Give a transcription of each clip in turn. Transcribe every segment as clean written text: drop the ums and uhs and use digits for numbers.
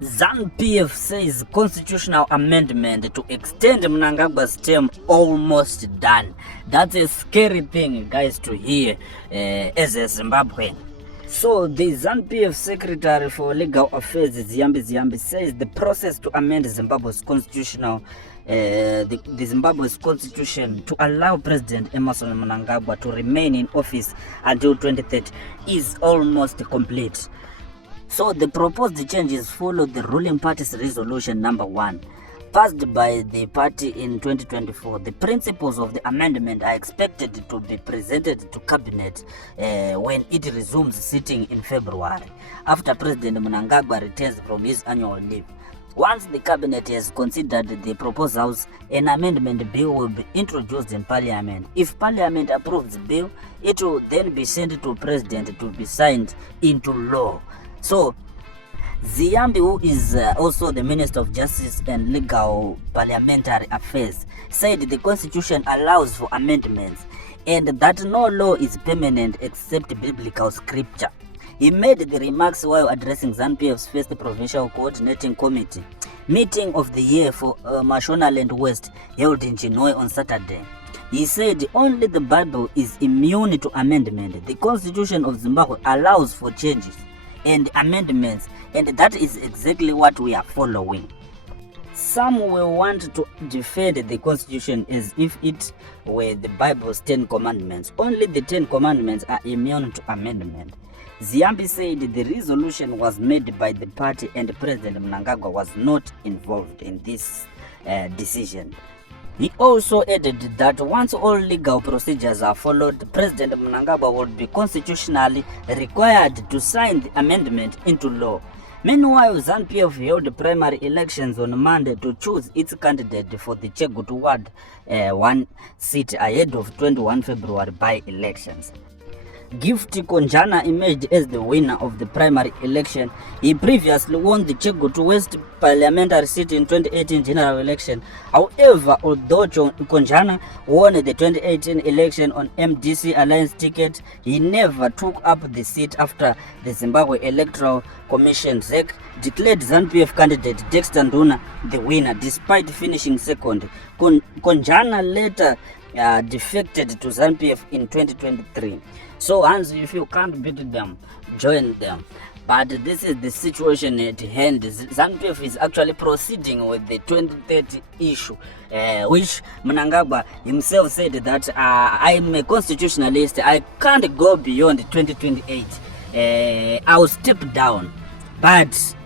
ZANU-PF says constitutional amendment to extend Mnangagwa's term almost done. That's a scary thing, guys, to hear as a Zimbabwean. So the ZANU-PF Secretary for Legal Affairs, Ziyambi, says the process to amend Zimbabwe's constitutional the Zimbabwe's constitution to allow President Emmerson Mnangagwa to remain in office until 2030 is almost complete. So the proposed changes follow the ruling party's resolution number 1, passed by the party in 2024. The principles of the amendment are expected to be presented to cabinet when it resumes sitting in February, after President Mnangagwa returns from his annual leave. Once the cabinet has considered the proposals, an amendment bill will be introduced in parliament. If parliament approves the bill, it will then be sent to president to be signed into law. So Ziyambi, who is also the Minister of Justice and Legal Parliamentary Affairs, said the constitution allows for amendments and that no law is permanent except biblical scripture. He made the remarks while addressing ZANU-PF's first provincial coordinating committee meeting of the year for Mashonaland West, held in Chinhoyi on Saturday. He said only the Bible is immune to amendment. The Constitution of Zimbabwe allows for changes and amendments, and that is exactly what we are following. Some will want to defend the Constitution as if it were the Bible's 10 commandments. Only the 10 commandments are immune to amendment. Ziyambi said the resolution was made by the party and President Mnangagwa was not involved in this decision. He also added that once all legal procedures are followed, President Mnangagwa would be constitutionally required to sign the amendment into law. Meanwhile, ZANU-PF held primary elections on Monday to choose its candidate for the Chegutu Ward 1 seat ahead of 21 February by-elections. Gift Konjana emerged as the winner of the primary election. He previously won the Chegutu West parliamentary seat in 2018 general election. However, although Konjana won the 2018 election on MDC Alliance ticket, he never took up the seat after the Zimbabwe Electoral Commission (ZEC) declared ZANU-PF candidate Dexter Nduna the winner despite finishing second. Konjana later defected to ZANU-PF in 2023. So Hans, if you can't beat them, join them. But this is the situation at hand. ZANU-PF is actually proceeding with the 2030 issue, which Mnangagwa himself said that I'm a constitutionalist, I can't go beyond 2028. I'll step down. But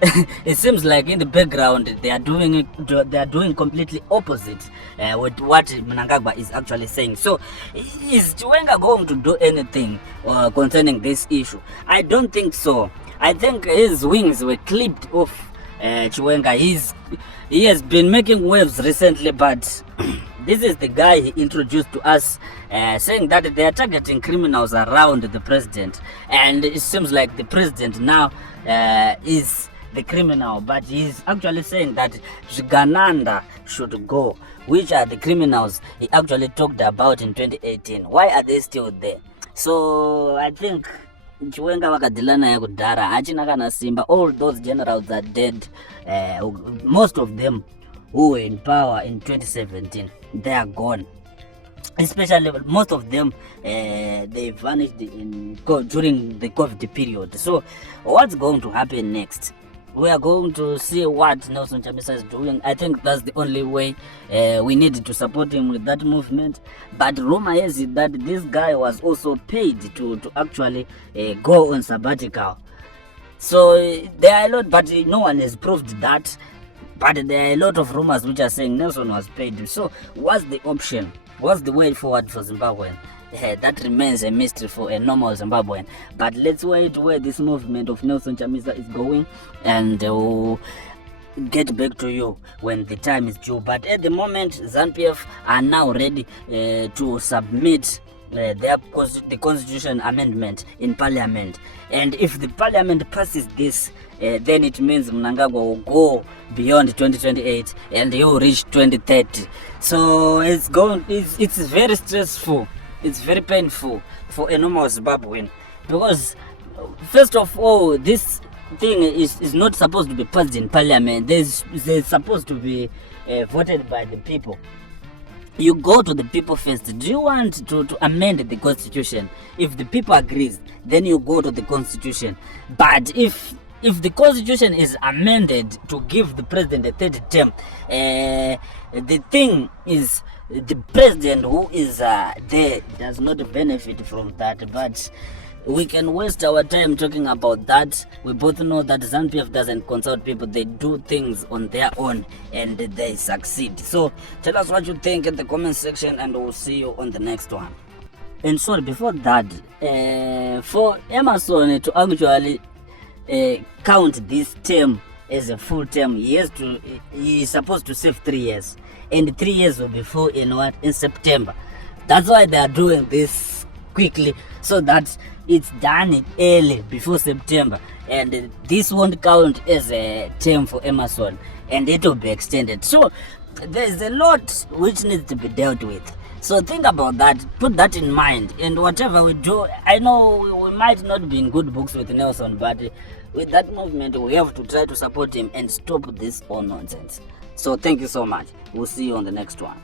it seems like in the background they are doing completely opposite with what Mnangagwa is actually saying. So is Chiwenga going to do anything concerning this issue? I don't think so. I think his wings were clipped off Chiwenga. He has been making waves recently, but this is the guy he introduced to us, saying that they are targeting criminals around the president. And it seems like the president now is the criminal, but he's actually saying that Zvigananda should go, which are the criminals he actually talked about in 2018. Why are they still there? So I think Chiwenga wakadilana ya kudara hachina kana simba. All those generals are dead. Most of them who were in power in 2017, they are gone. Especially most of them, they vanished during the COVID period. So what's going to happen next? We are going to see what Nelson Chamisa is doing. I think that's the only way. We need to support him with that movement. But rumor is that this guy was also paid to actually go on sabbatical. So there are a lot, but no one has proved that. But there are a lot of rumors which are saying Nelson was paid. So what's the option? What's the way forward for Zimbabwe? That remains a mystery for a normal Zimbabwean. But let's wait where this movement of Nelson Chamisa is going, and we'll get back to you when the time is due. But at the moment, ZANU-PF are now ready to submit the constitution amendment in parliament. And if the parliament passes this, then it means Mnangagwa will go beyond 2028 and he will reach 2030. So it's very stressful. It's very painful for a normal Zimbabwean, because first of all, this thing is not supposed to be passed in parliament. There's supposed to be voted by the people. You go to the people first. Do you want to amend the constitution? If the people agrees, then you go to the constitution. But if the constitution is amended to give the president a third term, the thing is the president who is there does not benefit from that. But we can waste our time talking about that. We both know that ZANU-PF doesn't consult people. They do things on their own and they succeed. So tell us what you think in the comment section, and we'll see you on the next one. And sorry, before that, for Emerson to actually count this term as a full term, he is supposed to serve 3 years, and 3 years will be full in September. That's why they are doing this quickly, so that it's done early before September, and this won't count as a term for Emerson, and it will be extended. So there's a lot which needs to be dealt with. So think about that, put that in mind, and whatever we do, I know we might not be in good books with Nelson, but with that movement we have to try to support him and stop this all nonsense. So thank you so much. We'll see you on the next one.